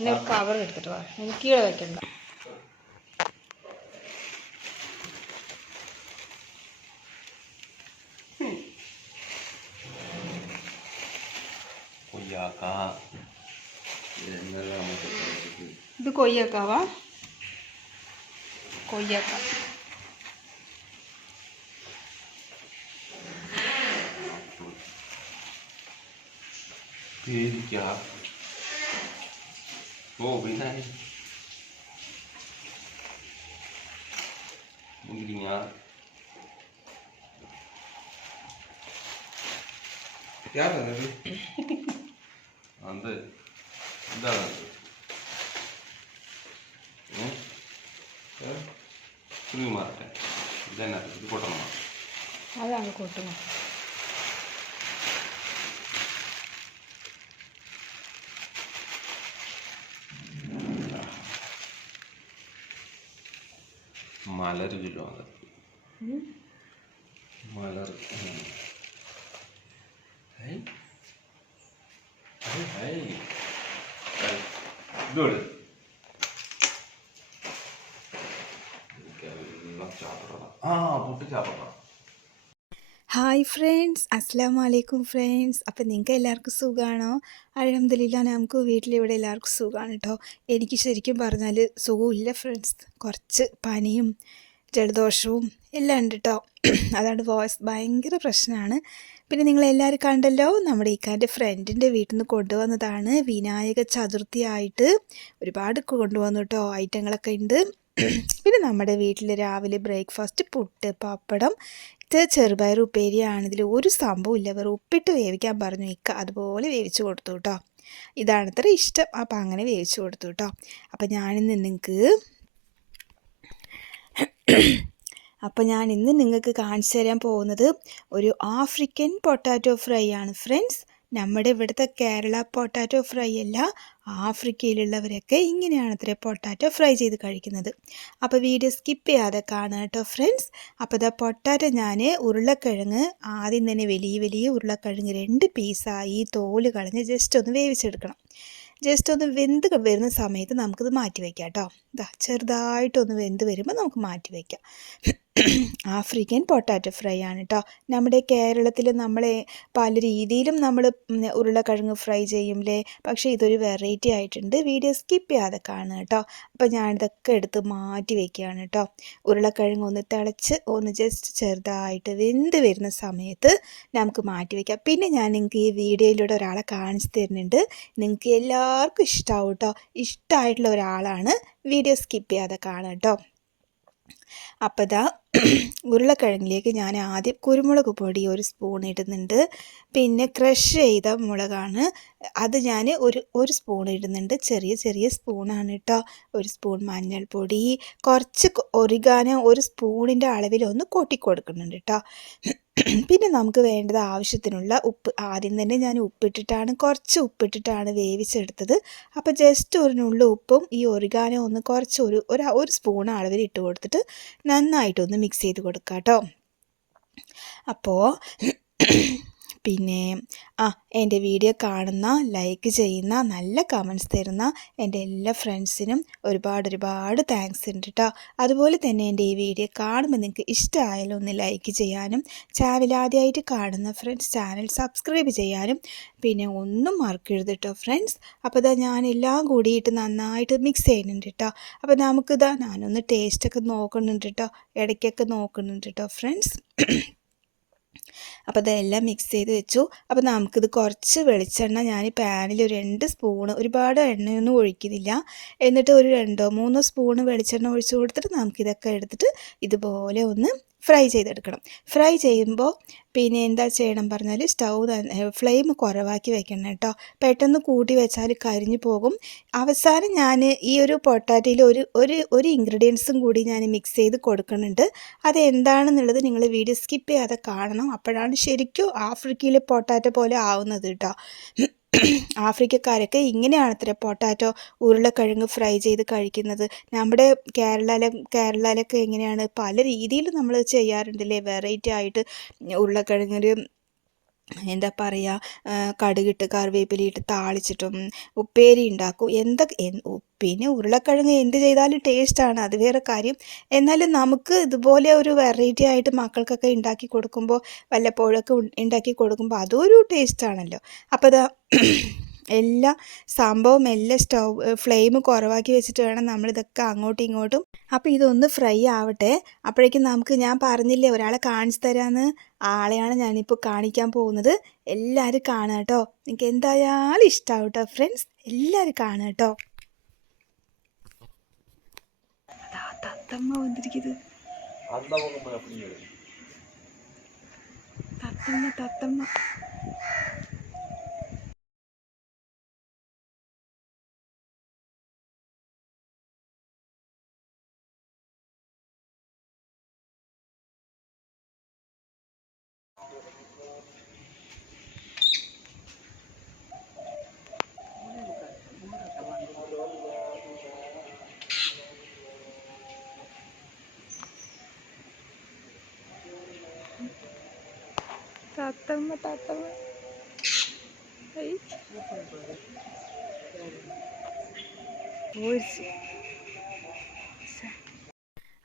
ഇനി ഒരു കവർ എടുത്തിട്ട് വാ. ഇനി കീഴെ വയ്ക്കണ്ട ഇത് കൊയ്യാക്കാവാ. കൊയ്യാക്ക. പേരിക്ക. ഓ പിന്നെ മുന്തിരിങ്ങ യാരത് അത് എന്താണ് കുരുവി മാറട്ടെ ഇതന്നെ ഇത് കൊട്ടണം അതാണ് കൊട്ടുന്നു മലർ കിലോ അത് മലർ കിലോ ഇതെല്ലാം ആ പൊട്ടി ഹായ് ഫ്രണ്ട്സ് അസ്സാം വലൈക്കും ഫ്രണ്ട്സ് അപ്പം നിങ്ങൾക്ക് എല്ലാവർക്കും സുഖമാണോ അലഹമ്മദില്ല നമുക്ക് വീട്ടിലിവിടെ എല്ലാവർക്കും സുഖമാണ് കേട്ടോ എനിക്ക് ശരിക്കും പറഞ്ഞാൽ സുഖമില്ല ഫ്രണ്ട്സ് കുറച്ച് പനിയും ജലദോഷവും എല്ലാം ഉണ്ട് കേട്ടോ അതാണ് വോയിസ് ഭയങ്കര പ്രശ്നമാണ് പിന്നെ നിങ്ങൾ എല്ലാവരും കണ്ടല്ലോ നമ്മുടെ ഇക്കാന്റെ ഫ്രണ്ടിന്റെ വീട്ടിൽ നിന്ന് കൊണ്ടുവന്നതാണ് വിനായക ചതുർത്ഥി ആയിട്ട് ഒരുപാട് കൊണ്ടുവന്നു കേട്ടോ ഐറ്റങ്ങളൊക്കെ ഉണ്ട്. പിന്നെ നമ്മുടെ വീട്ടിൽ രാവിലെ ബ്രേക്ക്ഫാസ്റ്റ് പുട്ട് പപ്പടം ഇത് ചെറുപയർ ഉപ്പേരിയാണ് ഇതിൽ ഒരു സംഭവമില്ല വെറും ഉപ്പിട്ട് വേവിക്കാൻ പറഞ്ഞു. ഇക്ക അതുപോലെ വേവിച്ച് കൊടുത്തു കേട്ടോ ഇതാണ് ഇത്ര ഇഷ്ടം. അപ്പം അങ്ങനെ വേവിച്ച് കൊടുത്തു കേട്ടോ അപ്പം ഞാനിന്ന് നിങ്ങൾക്ക് അപ്പം ഞാൻ ഇന്ന് നിങ്ങൾക്ക് കാണിച്ചു തരാൻ പോകുന്നത് ഒരു ആഫ്രിക്കൻ പൊട്ടാറ്റോ ഫ്രൈ ആണ്. ഫ്രണ്ട്സ് നമ്മുടെ ഇവിടുത്തെ കേരള പൊട്ടാറ്റോ ഫ്രൈ അല്ല ആഫ്രിക്കയിലുള്ളവരൊക്കെ ഇങ്ങനെയാണ് അത്ര പൊട്ടാറ്റോ ഫ്രൈ ചെയ്ത് കഴിക്കുന്നത്. അപ്പോൾ വീഡിയോ സ്കിപ്പ് ചെയ്യാതെ കാണുക കേട്ടോ ഫ്രണ്ട്സ്. അപ്പോൾ ഇതാ പൊട്ടാറ്റോ ഞാൻ ഉരുളക്കിഴങ്ങ് ആദ്യം തന്നെ വലിയ വലിയ ഉരുളക്കിഴങ്ങ് രണ്ട് പീസായി തോൽ കളഞ്ഞ് ജസ്റ്റ് ഒന്ന് വേവിച്ചെടുക്കണം. ജസ്റ്റ് ഒന്ന് വെന്ത് വരുന്ന സമയത്ത് നമുക്കിത് മാറ്റി വയ്ക്കാം കേട്ടോ. ഇതാ ചെറുതായിട്ടൊന്ന് വെന്ത് വരുമ്പോൾ നമുക്ക് മാറ്റി വയ്ക്കാം ആഫ്രിക്കൻ പൊട്ടാറ്റോ ഫ്രൈ ആണ് കേട്ടോ നമ്മുടെ കേരളത്തിൽ നമ്മളെ പല രീതിയിലും നമ്മൾ ഉരുളക്കിഴങ്ങ് ഫ്രൈ ചെയ്യുംലേ പക്ഷേ ഇതൊരു വെറൈറ്റി ആയിട്ടുണ്ട്. വീഡിയോ സ്കിപ്പ് ചെയ്യാതെ കാണുക കേട്ടോ അപ്പോൾ ഞാനിതൊക്കെ എടുത്ത് മാറ്റി വയ്ക്കുകയാണ് കേട്ടോ ഉരുളക്കിഴങ്ങ് ഒന്ന് തിളച്ച് ഒന്ന് ജസ്റ്റ് ചെറുതായിട്ട് വെന്ത് വരുന്ന സമയത്ത് നമുക്ക് മാറ്റി വയ്ക്കാം പിന്നെ ഞാൻ നിങ്ങൾക്ക് ഈ വീഡിയോയിലൂടെ ഒരാളെ കാണിച്ചു തരുന്നുണ്ട്. നിങ്ങൾക്ക് എല്ലാവർക്കും ഇഷ്ടമാവും കേട്ടോ ഇഷ്ടമായിട്ടുള്ള ഒരാളാണ്. വീഡിയോ സ്കിപ്പ് ചെയ്യാതെ കാണുക കേട്ടോ അപ്പോൾ ഇതാ ഉരുളക്കിഴങ്ങിലേക്ക് ഞാൻ ആദ്യം കുരുമുളക് പൊടി ഒരു സ്പൂൺ ഇടുന്നുണ്ട്. പിന്നെ ക്രഷ് ചെയ്ത മുളകാണ്. അത് ഞാൻ ഒരു ഒരു സ്പൂൺ ഇടുന്നുണ്ട്. ചെറിയ ചെറിയ സ്പൂണാണ് കേട്ടോ ഒരു സ്പൂൺ മഞ്ഞൾപ്പൊടി. കുറച്ച് ഒറിഗാനോ ഒരു സ്പൂണിന്റെ അളവിൽ ഒന്ന് കൊട്ടി കൊടുക്കുന്നുണ്ട് കേട്ടോ പിന്നെ നമുക്ക് വേണ്ടത് ആവശ്യത്തിനുള്ള ഉപ്പ്. ആദ്യം തന്നെ ഞാൻ ഉപ്പിട്ടിട്ടാണ് കുറച്ച് ഉപ്പിട്ടിട്ടാണ് വേവിച്ചെടുത്തത്. അപ്പോൾ ജസ്റ്റ് ഒരു നുള്ളു ഉപ്പും ഈ ഒറിഗാനോ ഒന്ന് കുറച്ച് ഒരു ഒരു സ്പൂൺ അളവിൽ ഇട്ട് കൊടുത്തിട്ട് നന്നായിട്ടൊന്ന് മിക്സ് ചെയ്ത് കൊടുക്കാം കേട്ടോ. അപ്പോൾ പിന്നെ ആ എന്റെ വീഡിയോ കാണുന്ന ലൈക്ക് ചെയ്യുന്ന നല്ല കമൻസ് തരുന്ന എന്റെ എല്ലാ ഫ്രണ്ട്സിനും ഒരുപാട് ഒരുപാട് താങ്ക്സ് ഉണ്ട് കേട്ടോ അതുപോലെ തന്നെ എന്റെ ഈ വീഡിയോ കാണുമ്പോൾ നിങ്ങൾക്ക് ഇഷ്ടമായാലും ഒന്ന് ലൈക്ക് ചെയ്യാനും ചാനൽ ആദ്യമായിട്ട് കാണുന്ന ഫ്രണ്ട്സ് ചാനൽ സബ്സ്ക്രൈബ് ചെയ്യാനും പിന്നെ ഒന്നും മറക്കരുത് കേട്ടോ ഫ്രണ്ട്സ് അപ്പോൾ ഇതാ ഞാൻ എല്ലാം കൂടിയിട്ട് നന്നായിട്ട് മിക്സ് ചെയ്യുന്നുണ്ട് കേട്ടോ അപ്പോൾ നമുക്കിതാ ഞാനൊന്ന് ടേസ്റ്റൊക്കെ നോക്കുന്നുണ്ട് കേട്ടോ ഇടയ്ക്കൊക്കെ നോക്കുന്നുണ്ട് കേട്ടോ ഫ്രണ്ട്സ് അപ്പോൾ ഇതെല്ലാം മിക്സ് ചെയ്ത് വെച്ചു. അപ്പോൾ നമുക്കിത് കുറച്ച് വെളിച്ചെണ്ണ ഞാൻ പാനിൽ ഒരു രണ്ട് സ്പൂണ് ഒരുപാട് എണ്ണയൊന്നും ഒഴിക്കുന്നില്ല. എന്നിട്ട് ഒരു രണ്ടോ മൂന്നോ സ്പൂണ് വെളിച്ചെണ്ണ ഒഴിച്ച് കൊടുത്തിട്ട് നമുക്കിതൊക്കെ എടുത്തിട്ട് ഇതുപോലെ ഒന്ന് ഫ്രൈ ചെയ്തെടുക്കണം. ഫ്രൈ ചെയ്യുമ്പോൾ പിന്നെ എന്താ ചെയ്യണം പറഞ്ഞാൽ സ്റ്റൗ ഫ്ലെയിം കുറവാക്കി വെക്കണം കേട്ടോ. പെട്ടെന്ന് കൂട്ടി വെച്ചാൽ കരിഞ്ഞു പോകും. അവസാനം ഞാൻ ഈ ഒരു പൊട്ടാറ്റയിൽ ഒരു ഒരു ഒരു ഇൻഗ്രീഡിയൻസും കൂടി ഞാൻ മിക്സ് ചെയ്ത് കൊടുക്കുന്നുണ്ട്. അത് എന്താണെന്നുള്ളത് നിങ്ങൾ വീഡിയോ സ്കിപ്പ് ചെയ്യാതെ കാണണം. അപ്പോഴാണ് ശരിക്കും ആഫ്രിക്കയിലെ പൊട്ടാറ്റ പോലെ ആവുന്നത് കേട്ടോ. ആഫ്രിക്കക്കാരൊക്കെ ഇങ്ങനെയാണ് അത്ര പൊട്ടാറ്റോ ഉരുളക്കിഴങ്ങ് ഫ്രൈ ചെയ്ത് കഴിക്കുന്നത്. നമ്മുടെ കേരളയിലെ കേരളയിലൊക്കെ എങ്ങനെയാണ്? പല രീതിയിൽ നമ്മൾ ചെയ്യാറുണ്ടല്ലേ? വെറൈറ്റി ആയിട്ട് ഉരുളക്കിഴങ്ങിൽ എന്താ പറയുക കടുകിട്ട് കറിവേപ്പിലയിട്ട് താളിച്ചിട്ടും ഉപ്പേരി ഉണ്ടാക്കും എന്തൊക്കെ പിന്നെ ഉരുളക്കിഴങ്ങ് എന്ത് ചെയ്താലും ടേസ്റ്റാണ് അത് വേറെ കാര്യം. എന്നാലും നമുക്ക് ഇതുപോലെ ഒരു വെറൈറ്റി ആയിട്ട് മക്കൾക്കൊക്കെ ഉണ്ടാക്കി കൊടുക്കുമ്പോൾ വല്ലപ്പോഴൊക്കെ ഉണ്ടാക്കി കൊടുക്കുമ്പോൾ അതൊരു ടേസ്റ്റാണല്ലോ അപ്പോൾ ഇതാ എല്ലാ സംഭവം എല്ലാം സ്റ്റവ് ഫ്ലെയിം കുറവാക്കി വെച്ചിട്ട് വേണം നമ്മളിതൊക്കെ അങ്ങോട്ടും ഇങ്ങോട്ടും. അപ്പോൾ ഇതൊന്ന് ഫ്രൈ ആവട്ടെ. അപ്പോഴേക്കും നമുക്ക് ഞാൻ പറഞ്ഞില്ലേ ഒരാളെ കാണിച്ചു തരാമെന്ന് ആളെയാണ് ഞാനിപ്പോൾ കാണിക്കാൻ പോകുന്നത്. എല്ലാവരും കാണുക കേട്ടോ. നിങ്ങൾക്ക് എന്തായാലും ഇഷ്ടമാവും കേട്ടോ ഫ്രണ്ട്സ്. എല്ലാവരും കാണുക കേട്ടോ. തത്തമ്മ തത്തമ്മ. തത്തമ്മ തത്തമ്മ ഐ. ഓടിച്ച്.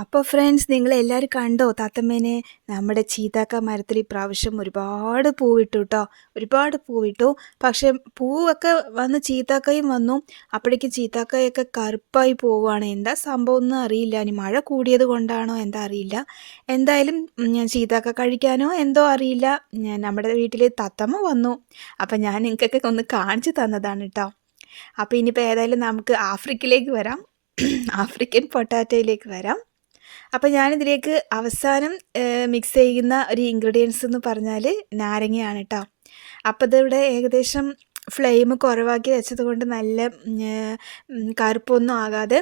അപ്പോൾ ഫ്രണ്ട്സ് നിങ്ങൾ എല്ലാവരും കണ്ടോ താത്തമ്മേനെ? നമ്മുടെ ചീത്താക്ക മരത്തിൽ ഇപ്രാവശ്യം ഒരുപാട് പൂവിട്ടു കേട്ടോ ഒരുപാട് പൂവിട്ടു. പക്ഷേ പൂവൊക്കെ വന്ന് ചീത്താക്കയും വന്നു. അപ്പോഴേക്കും ചീത്താക്കയൊക്കെ കറുപ്പായി പോവുകയാണ്. എന്താ സംഭവം ഒന്നും അറിയില്ല. ഇനി മഴ കൂടിയത് കൊണ്ടാണോ? എന്താ അറിയില്ല. എന്തായാലും ഞാൻ ചീത്താക്ക കഴിക്കാനോ എന്തോ അറിയില്ല. നമ്മുടെ വീട്ടിൽ തത്തമ്മ വന്നു. അപ്പം ഞാൻ നിങ്ങൾക്കൊക്കെ ഒന്ന് കാണിച്ചു തന്നതാണ് കേട്ടോ അപ്പോൾ ഇനിയിപ്പോൾ ഏതായാലും നമുക്ക് ആഫ്രിക്കയിലേക്ക് വരാം. ആഫ്രിക്കൻ പൊട്ടാറ്റോയിലേക്ക് വരാം. അപ്പോൾ ഞാനിതിലേക്ക് അവസാനം മിക്സ് ചെയ്യുന്ന ഒരു ഇൻഗ്രീഡിയൻസ് എന്ന് പറഞ്ഞാൽ നാരങ്ങയാണ് കേട്ടോ അപ്പോൾ ഇതിവിടെ ഏകദേശം ഫ്ലെയിം കുറവാക്കി വെച്ചത് കൊണ്ട് നല്ല കറുപ്പൊന്നും ആകാതെ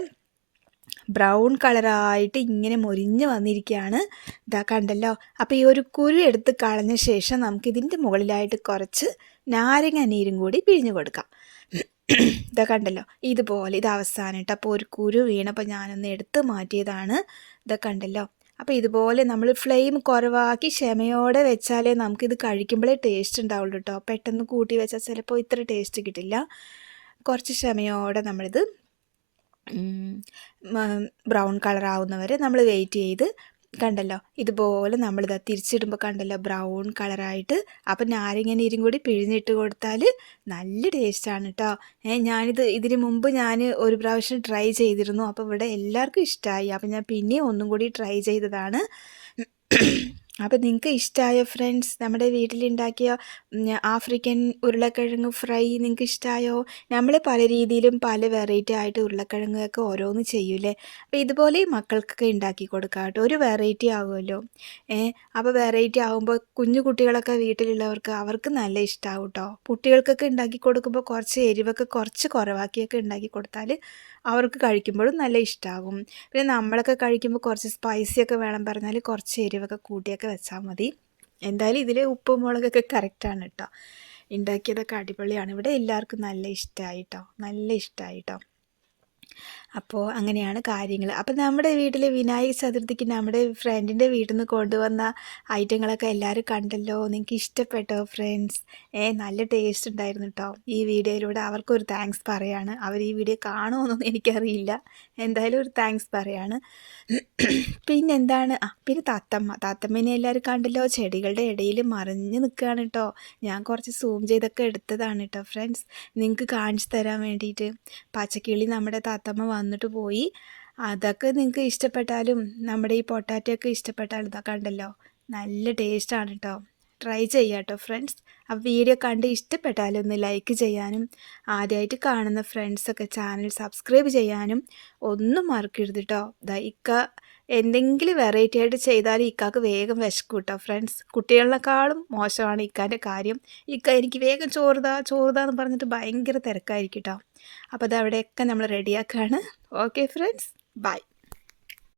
ബ്രൗൺ കളറായിട്ട് ഇങ്ങനെ മൊരിഞ്ഞ് വന്നിരിക്കുകയാണ് ഇതാ കണ്ടല്ലോ. അപ്പോൾ ഈ ഒരു കുരു എടുത്ത് കളഞ്ഞ ശേഷം നമുക്ക് ഇതിന്റെ മുകളിലായിട്ട് കുറച്ച് നാരങ്ങ നീരും കൂടി പിഴിഞ്ഞു കൊടുക്കാം. ഇതാ കണ്ടല്ലോ. ഇതുപോലെ ഇത് അവസാനം ഇട്ട് അപ്പോൾ ഒരു കുരു വീണപ്പോൾ ഞാനൊന്ന് എടുത്ത് മാറ്റിയതാണ്. ഇതാ ഉണ്ടല്ലോ. അപ്പോൾ ഇതുപോലെ നമ്മൾ ഫ്ലെയിം കുറവാക്കി ക്ഷമയോടെ വെച്ചാലേ നമുക്കിത് കഴിക്കുമ്പോഴേ ടേസ്റ്റ് ഉണ്ടാവുള്ളൂ കേട്ടോ പെട്ടെന്ന് കൂട്ടി വെച്ചാൽ ചിലപ്പോൾ ഇത്ര ടേസ്റ്റ് കിട്ടില്ല. കുറച്ച് ക്ഷമയോടെ നമ്മളിത് ബ്രൗൺ കളർ ആവുന്നവരെ നമ്മൾ വെയിറ്റ് ചെയ്ത് കണ്ടല്ലോ? ഇതുപോലെ നമ്മളിത് തിരിച്ചിടുമ്പോൾ കണ്ടല്ലോ? ബ്രൗൺ കളറായിട്ട്. അപ്പം നാരങ്ങ നീരും കൂടി പിഴിഞ്ഞിട്ട് കൊടുത്താൽ നല്ല ടേസ്റ്റാണ് കേട്ടോ ഞാനിത് ഇതിന് മുമ്പ് ഞാൻ ഒരു പ്രാവശ്യം ട്രൈ ചെയ്തിരുന്നു. അപ്പോൾ ഇവിടെ എല്ലാവർക്കും ഇഷ്ടമായി അപ്പം ഞാൻ പിന്നെയും ഒന്നും കൂടി ട്രൈ ചെയ്തതാണ്. അപ്പോൾ നിങ്ങൾക്ക് ഇഷ്ടമായ ഫ്രണ്ട്സ് നമ്മുടെ വീട്ടിലുണ്ടാക്കിയ ആഫ്രിക്കൻ ഉരുളക്കിഴങ്ങ് ഫ്രൈ നിങ്ങൾക്ക് ഇഷ്ടമായോ നമ്മൾ പല രീതിയിലും പല വെറൈറ്റി ആയിട്ട് ഉരുളക്കിഴങ്ങൊക്കെ ഓരോന്ന് ചെയ്യൂലേ അപ്പോൾ ഇതുപോലെ മക്കൾക്കൊക്കെ ഉണ്ടാക്കി കൊടുക്കാം കേട്ടോ. ഒരു വെറൈറ്റി ആകുമല്ലോ ഏ അപ്പോൾ വെറൈറ്റി ആകുമ്പോൾ കുഞ്ഞു കുട്ടികളൊക്കെ വീട്ടിലുള്ളവർക്ക് അവർക്ക് നല്ല ഇഷ്ടമാവും കേട്ടോ. കുട്ടികൾക്കൊക്കെ ഉണ്ടാക്കി കൊടുക്കുമ്പോൾ കുറച്ച് എരിവൊക്കെ കുറച്ച് കുറവാക്കിയൊക്കെ ഉണ്ടാക്കി കൊടുത്താൽ അവർക്ക് കഴിക്കുമ്പോഴും നല്ല ഇഷ്ടമാകും പിന്നെ നമ്മളൊക്കെ കഴിക്കുമ്പോൾ കുറച്ച് സ്പൈസിയൊക്കെ വേണം പറഞ്ഞാൽ കുറച്ച് എരിവൊക്കെ കൂട്ടിയൊക്കെ വെച്ചാൽ മതി. എന്തായാലും ഇതിൽ ഉപ്പും മുളകൊക്കെ കറക്റ്റാണ് കേട്ടോ ഉണ്ടാക്കിയതൊക്കെ അടിപൊളിയാണ്. ഇവിടെ എല്ലാവർക്കും നല്ല ഇഷ്ടമായി കേട്ടോ നല്ല ഇഷ്ടമായി കേട്ടോ അപ്പോൾ അങ്ങനെയാണ് കാര്യങ്ങൾ അപ്പോൾ നമ്മുടെ വീട്ടിൽ വിനായക ചതുർത്ഥിക്ക് നമ്മുടെ ഫ്രണ്ടിന്റെ വീട്ടിൽ നിന്ന് കൊണ്ടുവന്ന ഐറ്റങ്ങളൊക്കെ എല്ലാവരും കണ്ടല്ലോ. നിങ്ങൾക്ക് ഇഷ്ടപ്പെട്ടോ ഫ്രണ്ട്സ് ഏ നല്ല ടേസ്റ്റ് ഉണ്ടായിരുന്നു കേട്ടോ ഈ വീഡിയോയിലൂടെ അവർക്കൊരു താങ്ക്സ് പറയാണ്. അവർ ഈ വീഡിയോ കാണുമോ എന്നൊന്നും എനിക്കറിയില്ല. എന്തായാലും ഒരു താങ്ക്സ് പറയാണ്. പിന്നെന്താണ്? ആ പിന്നെ താത്തമ്മ. താത്തമ്മേനെ എല്ലാവരും കണ്ടല്ലോ. ചെടികളുടെ ഇടയിൽ മറിഞ്ഞ് നിൽക്കുകയാണ് കേട്ടോ ഞാൻ കുറച്ച് സൂം ചെയ്തൊക്കെ എടുത്തതാണ് കേട്ടോ ഫ്രണ്ട്സ് നിങ്ങൾക്ക് കാണിച്ചു തരാൻ വേണ്ടിയിട്ട്. പച്ചക്കിളി നമ്മുടെ താത്തമ്മ വന്നിട്ട് പോയി. അതൊക്കെ നിങ്ങൾക്ക് ഇഷ്ടപ്പെട്ടാലും നമ്മുടെ ഈ പൊട്ടാറ്റോ ഒക്കെ ഇഷ്ടപ്പെട്ടാലും ഇതൊക്കെ ഉണ്ടല്ലോ നല്ല ടേസ്റ്റാണ് കേട്ടോ ട്രൈ ചെയ്യാം കേട്ടോ ഫ്രണ്ട്സ് ആ വീഡിയോ കണ്ട് ഇഷ്ടപ്പെട്ടാലും ഒന്ന് ലൈക്ക് ചെയ്യാനും ആദ്യമായിട്ട് കാണുന്ന ഫ്രണ്ട്സൊക്കെ ചാനൽ സബ്സ്ക്രൈബ് ചെയ്യാനും ഒന്നും മറക്കരുത് കേട്ടോ ഇക്ക എന്തെങ്കിലും വെറൈറ്റി ആയിട്ട് ചെയ്താൽ ഇക്കാക്ക് വേഗം വിശക്കും കേട്ടോ ഫ്രണ്ട്സ് കുട്ടികളിനേക്കാളും മോശമാണ് ഇക്കാന്റെ കാര്യം. ഇക്ക എനിക്ക് വേഗം ചോറുതാ ചോറുതാ എന്ന് പറഞ്ഞിട്ട് ഭയങ്കര തിരക്കായിരിക്കും കേട്ടോ അപ്പോൾ അത് അവിടെയൊക്കെ നമ്മൾ റെഡിയാക്കുകയാണ് ഓക്കെ ഫ്രണ്ട്സ് ബൈ